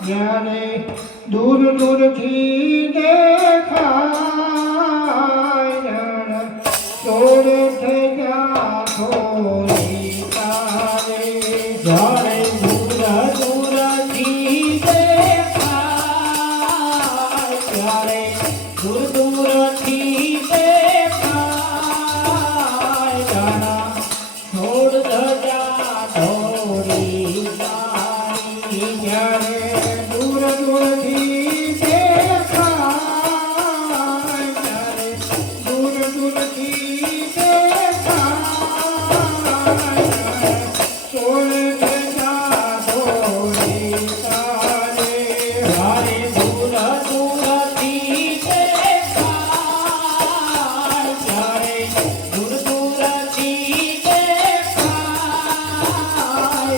જ્યારે દૂર દૂરથી દેખાય ચોર થઈ જા થોડી તારે જ્યારે દૂર દૂરથી દેખાય ત્યારે દૂર દૂરથી દેખાય જાણા છોડ ધજા થોડી તારી જ્યારે દૂર દૂરથી દેખાય ત્યારે દૂર દૂરથી દેખાય ચોર થઈ જા થોડી તારે જ્યારે દૂર દૂરથી દેખાય ત્યારે દૂર દૂરથી દેખાય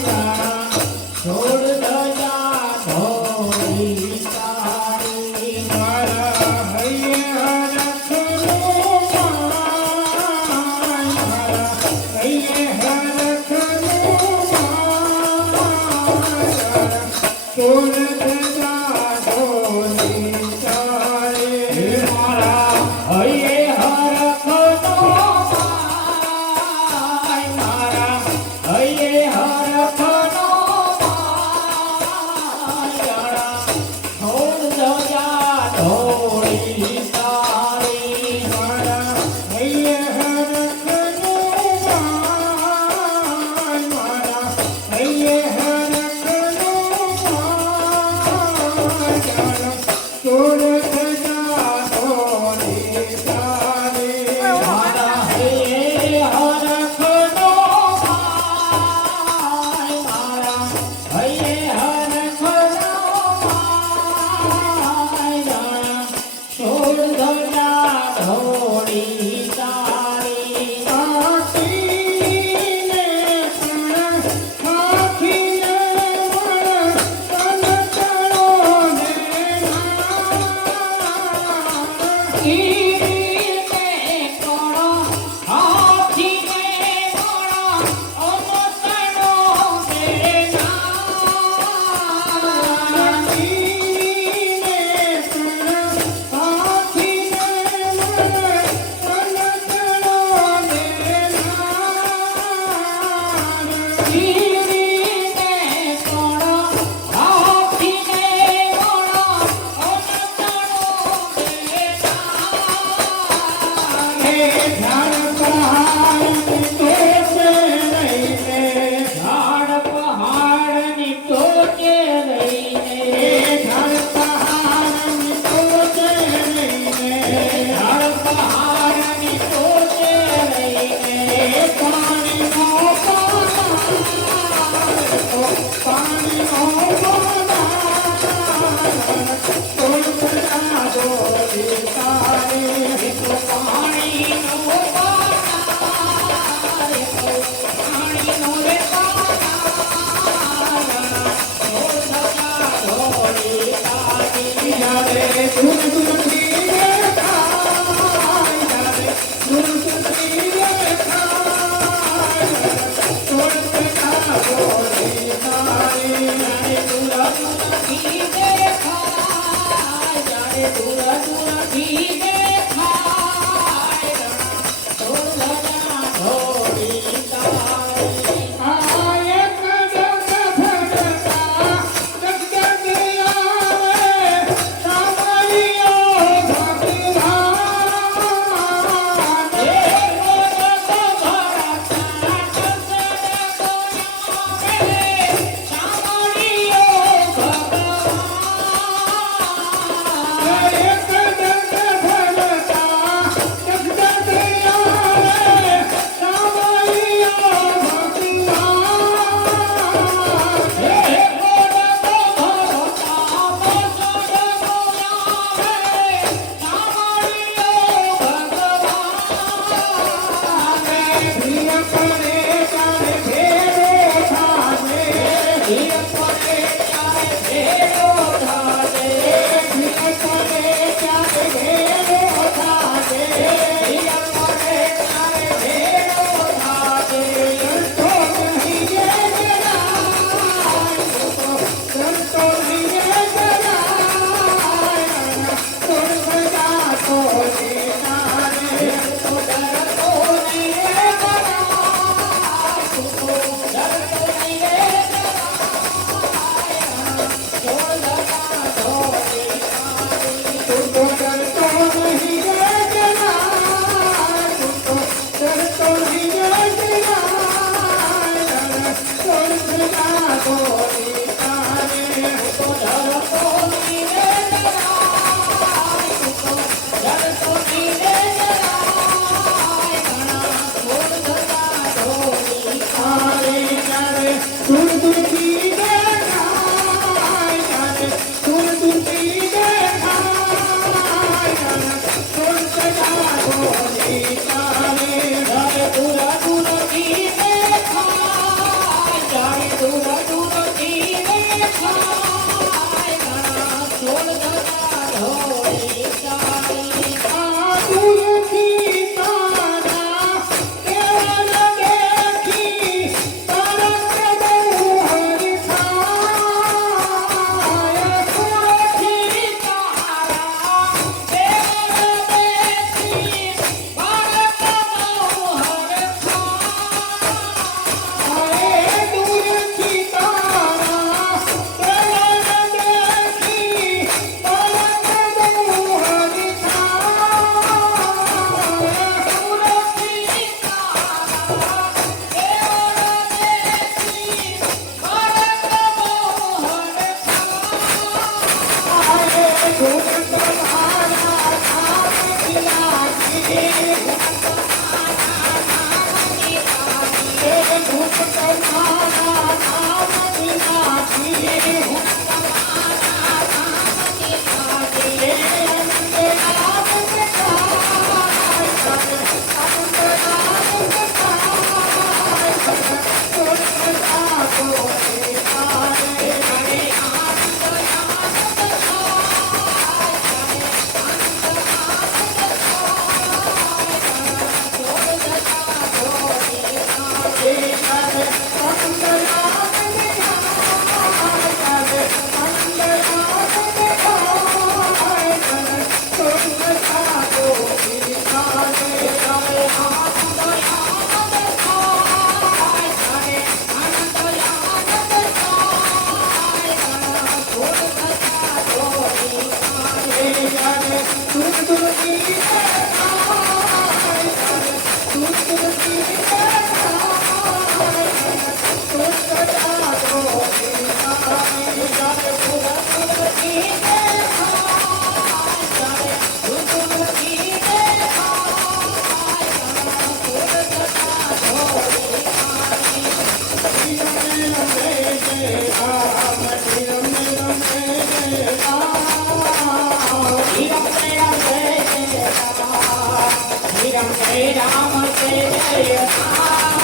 જાણા છોડ ધજા થોડી તારી મારા હૈયે હરખનો માય મારા હૈયે હરખનો માય ચોર થયા ઢોલી તારે મારા હૈયે હરખનો માય મારા હૈયે હરખનો માય છોડ ધજા થોડી તારી મારા હૈયે હરખનો માય મારા હૈયે હરખનો માય ચોર થયા ઢોલી તારે મારા હૈયે હરખનો માય મારા હૈયે હરખનો માય છોડ ધજા થોડી તારી આખીને પણ આખીને પણ તનતણો ને ઈરીને કોણો હાથીને કોણો અમતણો દેના આખીને પણ આખીને પણ તનતણો ને સદા ગોરી તારે તો ધરતો નીરે જરાય ધરતો નીરે જરાય ઘણા છોડ ધરા ઢોળી તારે ત્યારે દૂર દૂરથી દેખાય ત્યારે દૂર દૂરથી દેખાય છોડ સદા ગોરી તારે જાય દૂર દૂરથી દેખાય જાય દૂર દૂરથી દેખાય ઘણા છોડ ધરા ઢોળી ચાલી આ દૂરથી તારા કેવલ દેખી તરત બહુ હરખાય દૂરથી તારા દેવલ દેખી બાળક બહુ હરખાય આએ દૂરથી તારા કેવલ દેખી તરત બહુ હરખાય દૂરથી તારા દેવલ દેખી બાળક બહુ હરખાય આએ ધૂપ તમારા નામથી લાગી ધૂપ તમારા નામથી લાગી Ram Jai Ram Jai Jai Ram